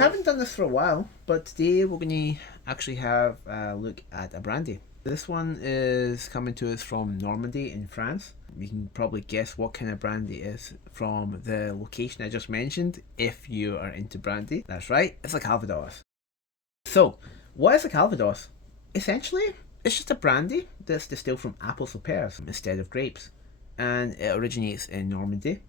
haven't done this for a while, but today we're going to actually have a look at a brandy. This one is coming to us from Normandy in France. You can probably guess what kind of brandy it is from the location I just mentioned if you are into brandy. That's right, it's a Calvados. So, what is a Calvados? Essentially, it's just a brandy that's distilled from apples or pears instead of grapes, and it originates in Normandy.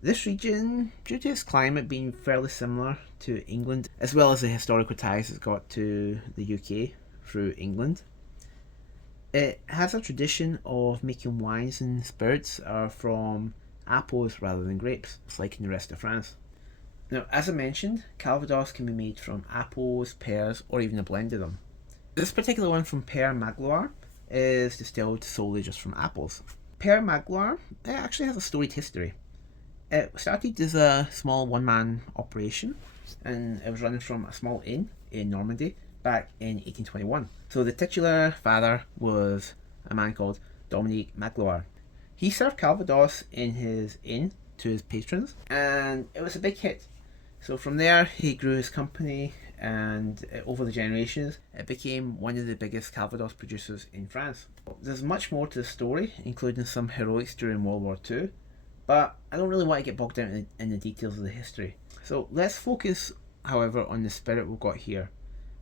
This region, due to its climate being fairly similar to England, as well as the historical ties it's got to the UK through England, it has a tradition of making wines and spirits from apples rather than grapes, just like in the rest of France. Now, as I mentioned, Calvados can be made from apples, pears, or even a blend of them. This particular one from Père Magloire is distilled solely just from apples. Père Magloire, it actually has a storied history. It started as a small one-man operation, and it was running from a small inn in Normandy back in 1821. So the titular father was a man called Dominique Magloire. He served Calvados in his inn to his patrons, and it was a big hit. So from there, he grew his company, and over the generations, it became one of the biggest Calvados producers in France. There's much more to the story, including some heroics during World War II, but I don't really want to get bogged down in the details of the history. So let's focus, however, on the spirit we've got here.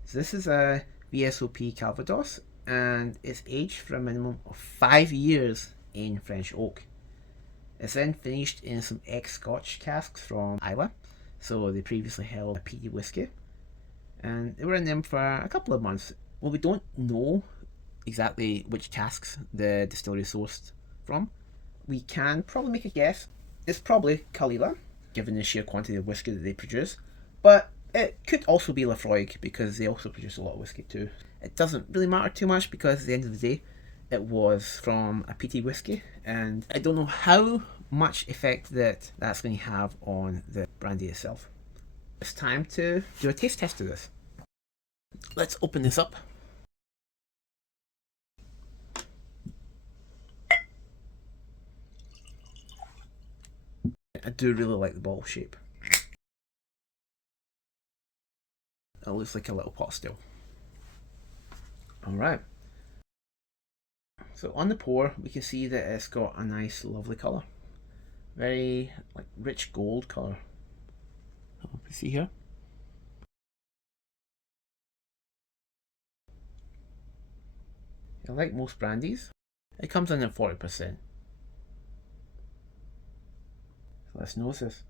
So this is a VSOP Calvados, and it's aged for a minimum of 5 years in French oak. It's then finished in some ex-Scotch casks from Islay, so they previously held a peaty whisky, and they were in them for a couple of months. Well, we don't know exactly which casks the distillery sourced from. We can probably make a guess. It's probably Kalila, given the sheer quantity of whisky that they produce, but it could also be Laphroaig because they also produce a lot of whisky too. It doesn't really matter too much because at the end of the day, it was from a peaty whisky, and I don't know how much effect that's going to have on the brandy itself. It's time to do a taste test of this. Let's open this up. I do really like the bottle shape. It looks like a little pot still. Alright. So on the pour, we can see that it's got a nice, lovely colour. Very rich gold colour. You see here? Like most brandies, it comes in at 40%. So let's nose this.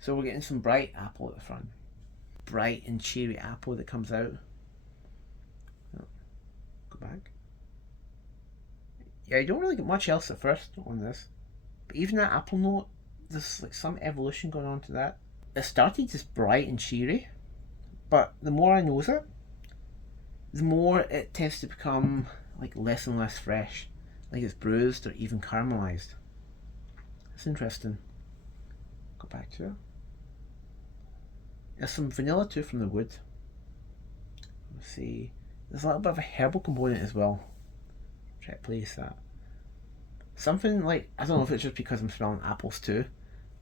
So we're getting some bright apple at the front. Bright and cheery apple that comes out. Oh, go back. Yeah, you don't really get much else at first on this. But even that apple note, there's like some evolution going on to that. It started just bright and cheery, but the more I nose it, the more it tends to become like less and less fresh, like it's bruised or even caramelized. It's interesting. Go back to it. There's some vanilla too from the wood. Let's see. There's a little bit of a herbal component as well. Try to place that. Something like, I don't know if it's just because I'm smelling apples too,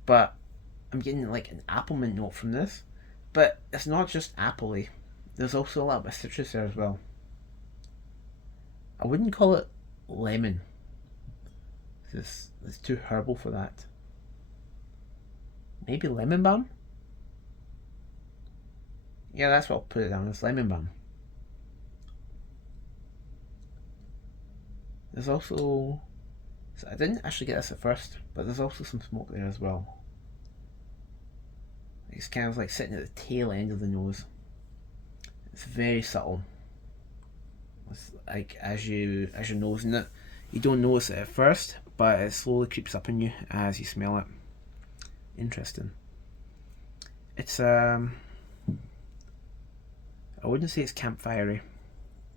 but I'm getting like an apple mint note from this. But it's not just appley. There's also a little bit of citrus there as well. I wouldn't call it lemon. It's too herbal for that. Maybe lemon balm? Yeah, that's what I'll put it down as, lemon balm. There's also... So I didn't actually get this at first, but there's also some smoke there as well. It's kind of like sitting at the tail end of the nose. It's very subtle. It's like as you're nosing it, you don't notice it at first, but it slowly creeps up on you as you smell it. Interesting. It's I wouldn't say it's campfirey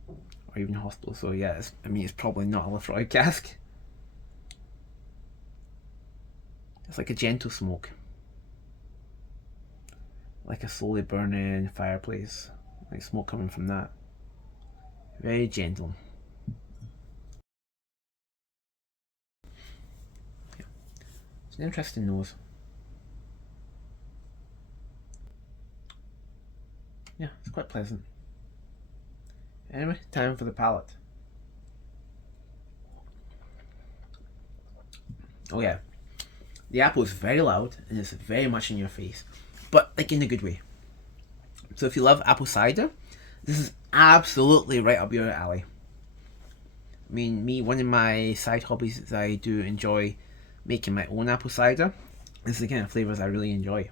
or even hospital. So yeah, it's probably not a Laphroaig cask. It's like a gentle smoke, like a slowly burning fireplace, like smoke coming from that. Very gentle. Yeah. It's an interesting nose. Yeah, it's quite pleasant. Anyway, time for the palate. Oh yeah, the apple is very loud and it's very much in your face, but like in a good way. So if you love apple cider, this is absolutely right up your alley. I mean, one of my side hobbies is I do enjoy making my own apple cider. This is the kind of flavours I really enjoy.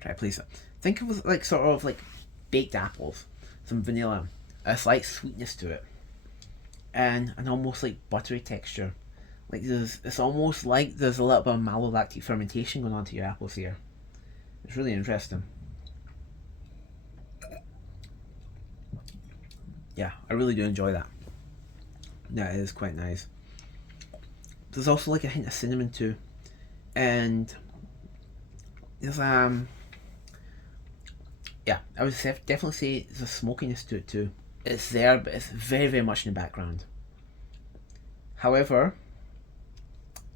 Try to place it. Think of like sort of like baked apples, some vanilla, a slight sweetness to it, and an almost like buttery texture. Like it's almost like there's a little bit of malolactic fermentation going on to your apples here. It's really interesting. Yeah, I really do enjoy that. That is quite nice. There's also like a hint of cinnamon too, and there's yeah, I would definitely say there's a smokiness to it too. It's there, but it's very, very much in the background. However,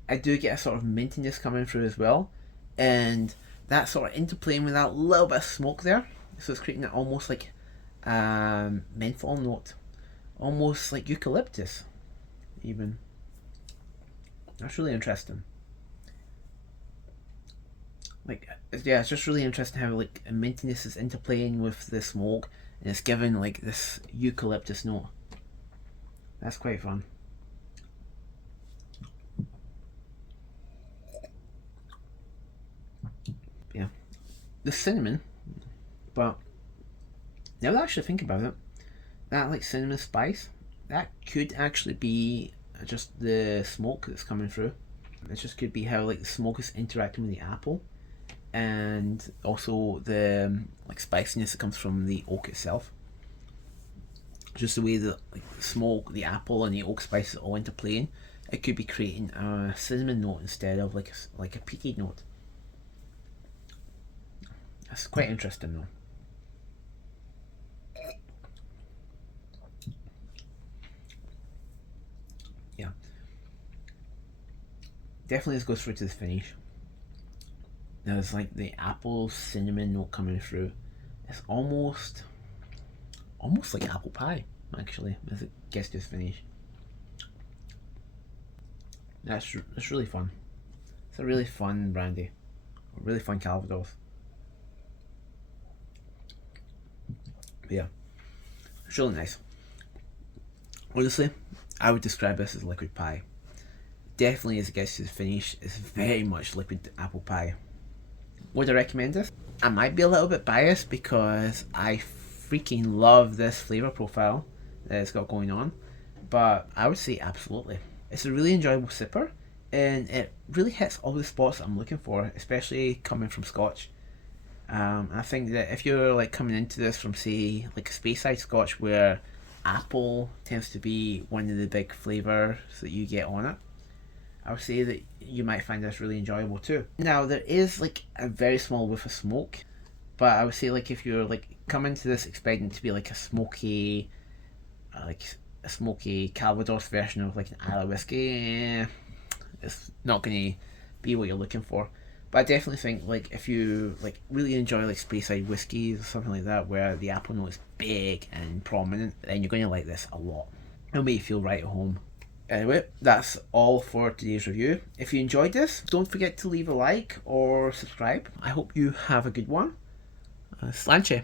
I do get a sort of mintiness coming through as well, and that sort of interplaying with that little bit of smoke there, so it's creating that almost like menthol note, almost like eucalyptus, even. That's really interesting. Like, yeah, it's just really interesting how like mintiness is interplaying with the smoke, and it's giving like this eucalyptus note. That's quite fun. Yeah, the cinnamon, but now that I actually think about it, that like cinnamon spice, that could actually be just the smoke that's coming through. It just could be how like the smoke is interacting with the apple, and also the like spiciness that comes from the oak itself. Just the way that like the smoke, the apple, and the oak spices all interplaying, it could be creating a cinnamon note instead of like a peaty note. That's quite interesting though. Yeah, definitely this goes through to the finish. There's like the apple cinnamon note coming through. It's almost like apple pie actually as it gets to the finish. That's really fun. It's a really fun brandy, a really fun Calvados. But yeah, it's really nice. Honestly, I would describe this as liquid pie. Definitely as it gets to the finish, it's very much liquid apple pie. Would I recommend this? I might be a little bit biased because I freaking love this flavour profile that it's got going on, but I would say absolutely. It's a really enjoyable sipper, and it really hits all the spots that I'm looking for, especially coming from Scotch. I think that if you're like coming into this from say like a Speyside Scotch where apple tends to be one of the big flavours that you get on it, I would say that you might find this really enjoyable too. Now there is like a very small whiff of smoke, but I would say like if you're like coming to this expecting to be like a smoky Calvados version of like an Islay whiskey, it's not going to be what you're looking for. But I definitely think like if you like really enjoy like Speyside whiskies or something like that where the apple note is big and prominent, then you're going to like this a lot. It'll make you feel right at home. Anyway, that's all for today's review. If you enjoyed this, don't forget to leave a like or subscribe. I hope you have a good one. Sláinte.